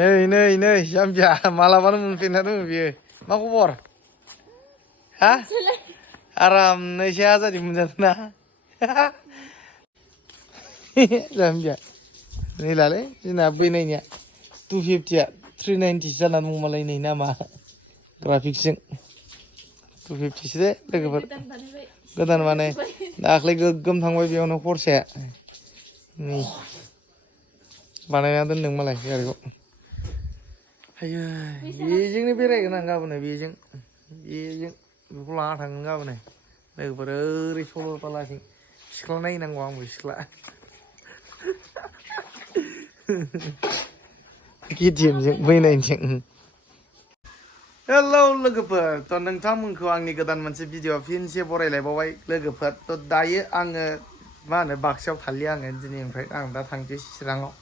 नै जामबिया मालाबानो मोनफैना दङ बियो मा खबर हा आरामनो एसे आजादि मोनजादोंना जामबिया नै लालै जोंना बैनायनिया 250 आ 390 जानानै दंमालाय नै नामा ग्राफिक्सजों 250 सो दे लोगोफोर गोदान माने दाख्लै गोगोम थांबाय बेयावनो खरसे नै बानायना दोनदों मालाय गारिखौ आयै बेजोंनो बेरायगोन आं गाबोन बेजों बेखौ लाना थांगोन गाबोन लोगोफोर ओरै सरलपाराथिं सिख्ला नायनांगौ आंबो सिख्ला केटिएमजों बैनायजों हेलौ लोगोफोर थ' नोंथांमोनखौ आंनि गोदान मोनसे भिडिअ फिनसे बरायलायबावबाय लोगोफोर थ' दायो आङो मा होनो बाक्सायाव थालिया आङो दिनैनिफ्राय आं दा थांसै चिराङाव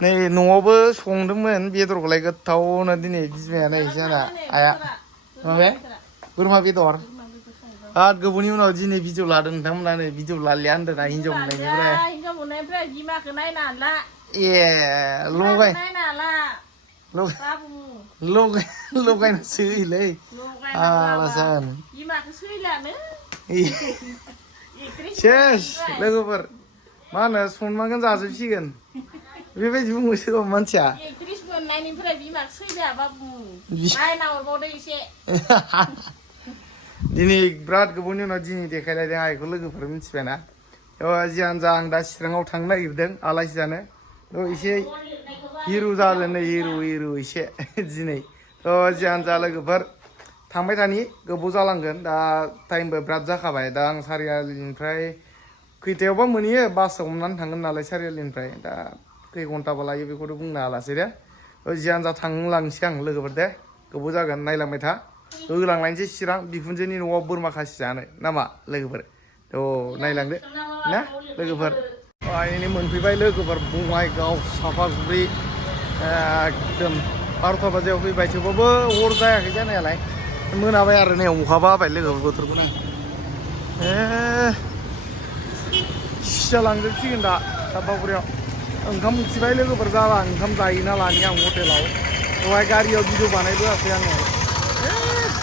नै न'आवबो संदोंमोन बेदरखौलाय गोथावनो दिनै बिमाया नै जोंना आइया माबे बोरमा बेदर हाब गोबावनि उनाव दिनै भिडिअ लादों नोंथांमोना नै भिडिअ लालिया होनदोंना हिनजाव मोननायनिफ्राय बिमाखौ नायना ला ए लगायनासो होयोलै आलासान बिमाखौ सैलानो सेस लोगोफोर मा होनो सनमानगोन जाजोबसिगोन बेबायदि बुङो सोरबा मानसिया एक्ट्रिस मोननायनिफ्राय बिमाखौ सैलायाबा नायना हरबावदो एसे दिनै बिराद गोबावनि उनाव दिनै देखायलायदों आइखौ लोगोफोर मिथिबायना जियानो जा आं दा चिराङाव थांनो नागिरदों आलासि जानो एसे हिर' जादों नै हिर' एसे दिनै जियानो जा लोगोफोर थांबाय थानि गोबाव जालांगोन दा टाइमबो बिराद जाखाबाय दा आं सारियालिनिफ्राय खैथायावबा मोनहैयो बासआव हमनानै थांगोन नालाय सारियालिनिफ्राय दा खै घन्टाबा लायो बेखौथ' बुंनो हालासै दे जियानो जा थांलांसै आं लोगोफोर दे गोबाव जागोन नायलांबाय था होलांलायनोसै चिरां बिखुनजोनि न'आव बोरमा खासि जानो नामा लोगोफोर नायलांदो ना लोगोफोर फाइनेलि मोनफैबाय लोगोफोर बङाइगाव सापागुरि एकदम 12 बाजियाव फैबाय थेवबाबो हर जायाखै जानायालाय मोनाबाय आरो नै अखाबो हाबाय लोगोफोर बोथोरखौनो जालांजोबसिगोन दा सापागुरियाव ओंखाम उखैबाय लोगोफोर जाला ओंखाम जायोना लानि आं हटेलाव दहाय गारियाव भिडिअ बानायबोआखै आङो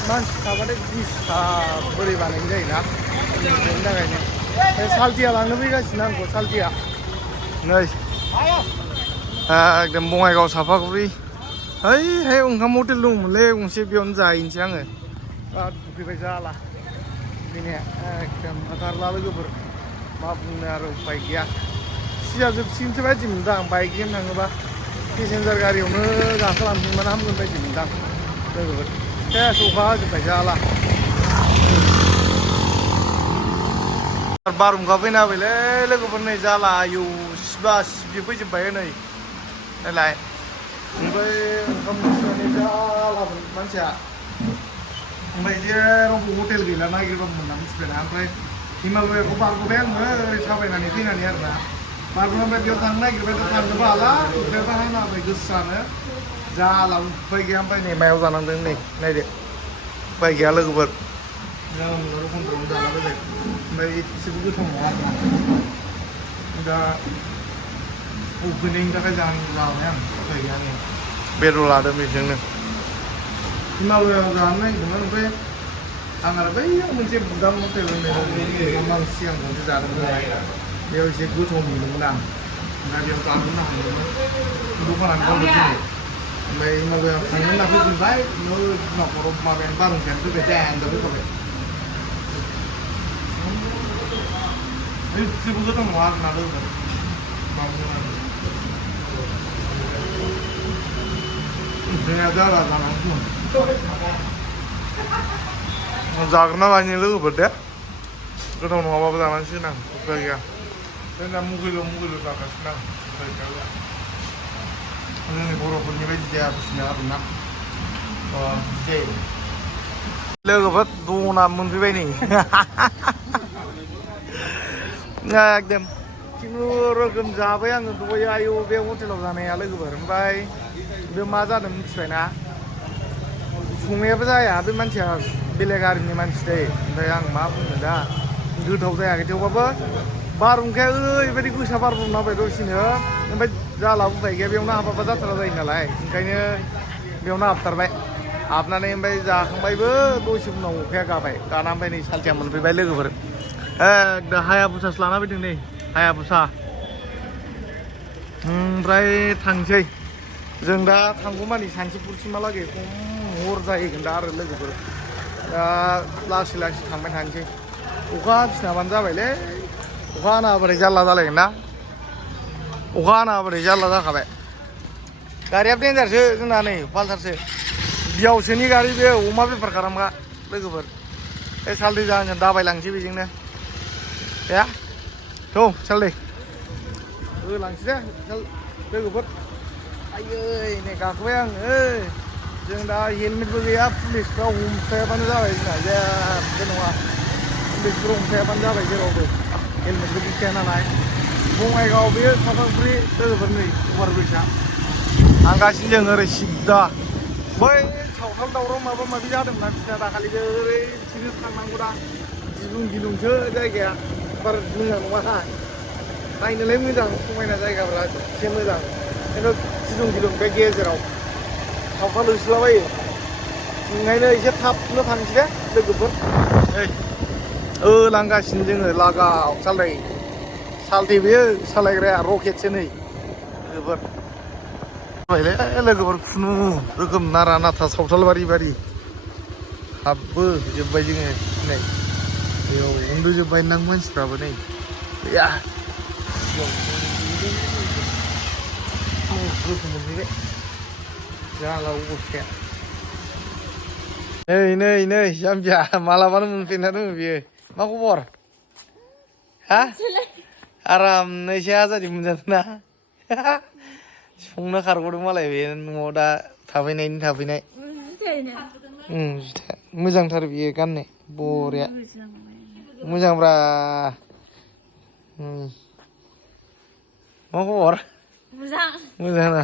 मानसि थाबाथाय दिस्टार्ब बोरै बानायनाय जायोना बेनि थाखायनो सालथिया लांनो फैगासिनो आंखौ सालथिया नै एकदम बङाइगाव सापागुरि हैहाय ओंखाम हटेल दंमोनलै गंसे बेयावनो जाहैनोसै आङो बिराद उखैबाय जाला फैनाया एकदम हाथारला लोगोफोर मा बुंनो आरो उफाय गैया सिजाजोबसिगोनसो बायदि मोनदों आं बाइकजों थाङोबा पेसेन्जार गारियावनो गाखोलांफिनबानो हामगोन बायदि मोनदां लोगोफोर सेस अखा हाजोब्बाय जाला बारहुंखा फैना होबायलै लोगोफोर नै जाला आयौ सिबा सिबि फैजोब्बाय नै नायलाय ओमफ्राय ओंखाम संनानै जालामोन मानसिया ओमफ्राय जेरावबो हटेल गैला नागिरबाबो मोना मिथिबायना ओमफ्राय हिमालयखौ बारग'बाय आङो ओरै थाबायनानै फैनानै आरोना बारग'नानै बेयाव थांनो नागिरबाय थांनोबो हाला अखायाबो हाना होबाय गोसानो जाला उफाय गैया ओमफ्राय नै मायाव जानांदों नै नायदो उफाय गैया लोगोफोर रखमफोरावनो जाला बायबाय ओमफ्राय एसेबो गोथाव नङा आरोना दा उखैनायनि थाखाय जाबाय आं उफाय गैया नै बेदर लादों बेजोंनो हिमालयाव जानो नागिरदोंमोन ओमफ्राय आं आरो बैयाव मोनसे बुदां हटेल होननाय आं सिगां खनसे जादोंमोन बेयाव एसे गोथाव मोनदोंमोन आं ओमफ्राय बेयाव जानो हादोंमोन दखानानो बन्द दिनै ओमफ्राय हिमालयाव थांनो होनना फैफिनबाय न'खराव माबायानो बारहुंखायानो फैबाय देन्दा फैखाबाय एसेबो गोथाव नङा आरोना लोगोफोर ओंख्रिया जाला जानानै दं जाग्रोना लानि लोगोफोर दे गोथाव नङाबाबो जानांसिगोन आं उफाय गैया जोंना मुगैल' जागासिनो आं उफाय गैया जोंनि बर'फोरनि बायदि जायाखैसिनो आरोना बिदि लोगोफोर दना मोनफैबाय नै एकदम खुनुरुखुम जाबाय आङो दहाय आयौ बे हटेलाव जानाया लोगोफोर ओमफ्राय बे मा जादों मिथिबायना संनायाबो जाया बे मानसिया बेलेग हारिनि मानसि दै ओमफ्राय आं मा बुंनो दा गोथाव जायाखै थेवबाबो बारहुंखाया ओरैबायदि गोसा बारबुंना होबाय दसेनो ओमफ्राय जाला उफाय गैया बेयावनो हाबाबा जाथारा जायो नालाय ओंखायनो बेयावनो हाबथारबाय हाबनानै ओमफ्राय जाखांबायबो दसे उनाव अखाया गाबाय गाना ओमफ्राय नै सालथिया मोनफैबाय लोगोफोर एकदम हायाबुसासो लाना फैदों नै हायाबुसा ओमफ्राय थांसै जों दा थांगौमानि सानजौफुरसिमहालागै हर जाहैगोन दा आरो लोगोफोर दा लासै लासै थांबाय थानोसै अखा हाफिनाबानो जाबायलै अखा हाना होबाथाय जारला जालायगोन ना अखा हाना होबाथाय जारला जाखाबाय गारियाबो देन्जारसो जोंना नै पालसारसो बियावसोनि गारि बे अमा बेफार खालामग्रा लोगोफोर बे सालदै जाहोन दाबायलांसै बेजोंनो दे थौ सालदै होलांसै दे लोगोफोर आयै नै गाखोबाय आङो जों दा हेलमेटबो गैया पुलिसफ्रा हमथायाबानो जाबाय जोंना जेबो नङा पुलिसफोर हमथायाबानो जाबाय जेरावबो हेलमेटबो गैखाया नालाय बङाइगाव बेयो सावथालफुरि लोगोफोर नै अभारब्रिजआ थांगासिनो जों ओरै सिद्दा बै सावथाल दावराव माबा माबि जादोंना बिसिना दाखालि बे ओरै बिसोरो थांनांगौ दा गिलुं गिलुंसो जायगाया बारा मोजां नङा नायनोलाय मोजां समायना जायगाफ्रा एसे मोजां खिन्थु गिलुं गिलुं बे गेजेराव सावथाल होसोलाबायो ओंखायनो एसे थाबनो थांसै दे लोगोफोर लांगासिनो जोङो लागाव सालथे बेयो सालायग्राया रकेटसो नै लोगोफोर लोगोफोर खुनुरुखुम नारा नाथा सावथालबारि बारि हाबबो जोब्बाय जोङो नै बेयाव उन्दुजोब्बाय नां मानसिफ्राबो नै गैया मोनफैबाय जाला अबस्थाया नै जाम्बिया मालाबानो मोनफैना दङ बियो मा खबर हा आरामनो एसे आजादि मोनजादों ना संनो खारग'दों मालाय बे न'आव दा थाफैनाय मोजांथार बियो गाननो बरिया मोजांब्रा मा खबर मोजां ना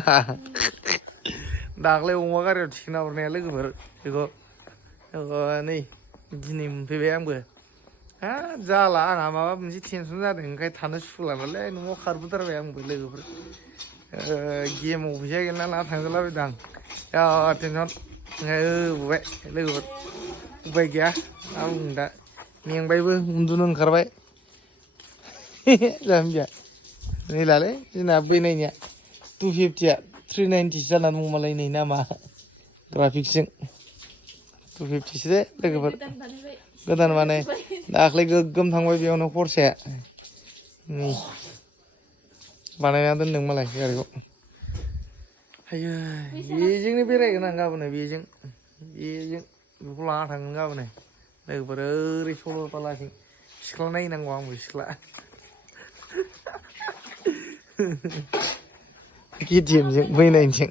दाख्लै अमा गारियाव थिखोना हरनाया लोगोफोर बेखौ नै दिनै मोनफैबाय आंबो हाब जाला आंहा माबा मोनसे टेनसन जादों ओंखायनो थानो सुखुला नालाय न'आव खारबोथारबाय आंबो लोगोफोर गेमाव फैसा गैला ना थांजोबलाबायदों आं बिराद टेनसन ओंखायनो होबोबाय लोगोफोर उफाय गैया मा बुंनो दा मेंबायबो उन्दुनो ओंखारबाय जाम्बिया नै लालै जोंना बैनायनिया 250आ 390 जानानै दं मालाय नै नामा ग्राफिक्सजों 250सो दे लोगोफोर गोदान माने दाख्लै गोगोम थांबाय बेयावनो खरसाया नै बानायना दोनदों मालाय गारिखौ आयै बेजोंनो बेरायगोन आं गाबोनो बेजों बेखौ लाना थांगोन गाबोनो लोगोफोर ओरै सरलपाराथिं सिख्ला नायनांगौ आंबो सिख्ला KTMजों बैनायजों